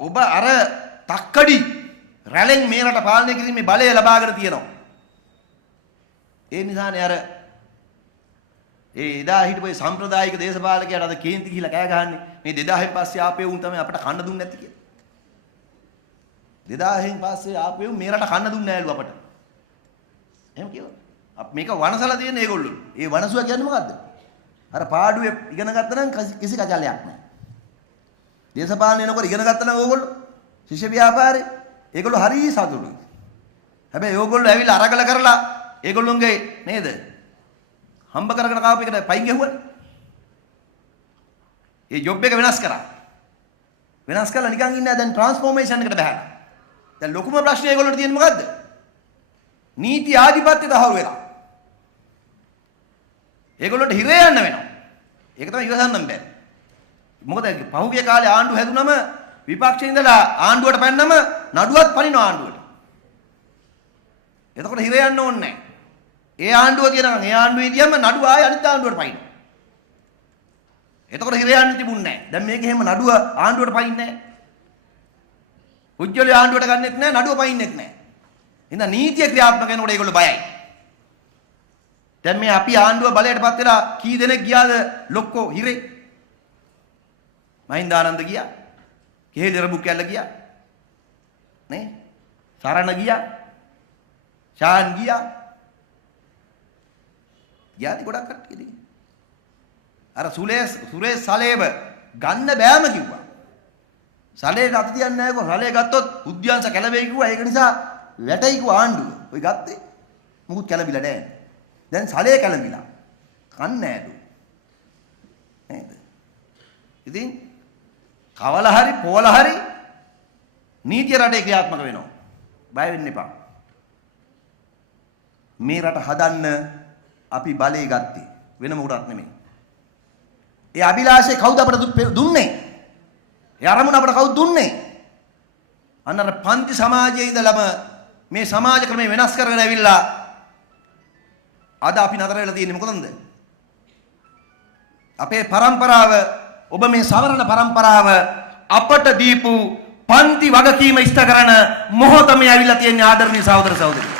ඔබ අර තක්කඩි රැලෙන් මේ රට පාලනය කිරීමේ බලය ලබාගෙන තියෙනවා. ඒ නිසානේ අර එදා හිටපු සම්ප්‍රදායික දේශපාලකයාට අද කේන්ති ගිහිලා කෑ ගහන්නේ මේ 2000න් පස්සේ ආපේ උන් තමයි අපිට කන්න දුන්නේ නැති කියලා. 2000න් පස්සේ ආපේ උන් මේ රට කන්න දුන්නේ නැහැලු අපට. එහෙම කිව්වා. මේක වනසලා තියෙන ඒගොල්ලෝ. ඒ වනසුව කියන්නේ මොකද්ද? අර පාඩුවේ ඉගෙන ගත්තා නම් කිසි කචලයක් නැහැ. දේශපාලනය නොකර ඉගෙන ගත්තා නම් ඕගොල්ලෝ ශිෂ්‍ය ව්‍යාපාරේ ඒගොල්ලෝ හරිය සතුටුයි. හැබැයි ඕගොල්ලෝ ඇවිල්ලා අරගල කරලා ඒගොල්ලොන්ගේ නේද? හම්බ කරගෙන කාපු එකට පයින් ගැහුවනේ. ඒ ජොබ් එක වෙනස් කරා. වෙනස් කරලා නිකන් ඉන්නේ දැන් ට්‍රාන්ස්ෆෝමේෂන් එකට බහැලා. දැන් ලොකුම ප්‍රශ්නේ ඒගොල්ලන්ට තියෙන්නේ මොකද්ද? නීති ආධිපත්‍ය තහවුරු වෙලා. ඒගොල්ලන්ට හිරේ යන්න වෙනවා. ඒක තමයි ඉවසන්නම් බෑ. මොකද පහුගිය කාලේ ආණ්ඩුව හැදුනම විපක්ෂේ ඉඳලා ආණ්ඩුවට පැන්නම නඩුවත් පනිනවා ආණ්ඩුවට. එතකොට හිරේ යන්න ඕනේ නැහැ. ඒ ආණ්ඩුව කියනකම් ඒ ආණ්ඩුවේ ගියම නඩුව ආයෙ අනිත් ආණ්ඩුවට පනිනවා. එතකොට හිරේ යන්න තිබුණේ නැහැ. දැන් මේක එහෙම නඩුව ආණ්ඩුවට පනින්නේ නැහැ. උජ්ජලේ ආණ්ඩුවට ගන්නෙත් නැහැ නඩුව පනින්නෙත් නැහැ. එහෙනම් නීතිය ක්‍රියාත්මක වෙනකොට ඒගොල්ලෝ බයයි. දැන් මේ අපි ආණ්ඩුව බලයටපත් වෙලා කී දෙනෙක් ගියාද ලොක්කෝ හිරේ? මහින්දානන්ද ගියා. කෙහෙලිර බුක්කැල්ල ගියා. නේ? සරණ ගියා. ශාන් ගියා. ගියාද ගොඩක් කට්ටිය. අර සුරේස් සලේව ගන්න බෑම කිව්වා. සලේට අත තියන්නේ නැහැ කො සලේ ගත්තොත් උද්‍යංශ කැළඹෙයි කිව්වා. ඒක නිසා වැටයි කිව්වා ආණ්ඩුව. ඔය ගත්තේ. මුකුත් කැළඹිලා නැහැ. දැන් සලේ කැළඹිලා. කන්නේ නෑලු. නේද? ඉතින් කවල හරි පොවල හරි නීතිය රටේ ක්‍රියාත්මක වෙනවා. බය වෙන්න එපා. මේ රට හදන්න අපි බලය ගත්තේ වෙන මොකටවත් නෙමෙයි. ඒ අභිලාෂේ කවුද අපට දුන්නේ? ඒ අරමුණ අපට කවුද දුන්නේ? අන්න අර පන්ති සමාජයේ ඉඳලම මේ සමාජ ක්‍රමය වෙනස් කරගෙන ඇවිල්ලා අද අපි නතර වෙලා තියෙන්නේ මොකටද? අපේ પરම්පරාව ඔබ මේ සවරණ પરම්පරාව අපට දීපු පන්ති වගකීම ඉෂ්ට කරන මොහොතම ඇවිල්ලා තියෙන ආදරණීය සහෝදර සහෝදරියෝ.